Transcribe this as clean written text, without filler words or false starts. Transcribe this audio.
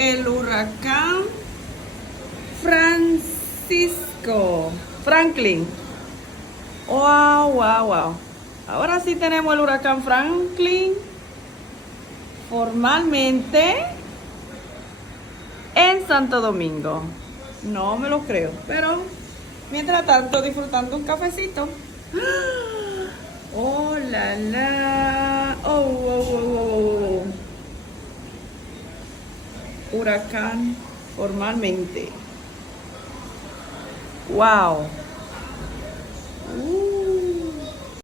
el huracán Franklin. Wow, wow, wow. Ahora sí tenemos el huracán Franklin formalmente en Santo Domingo. No me lo creo, pero mientras tanto disfrutando un cafecito. Oh, la, la. Oh, oh, oh, oh, oh. Huracán formalmente. Wow.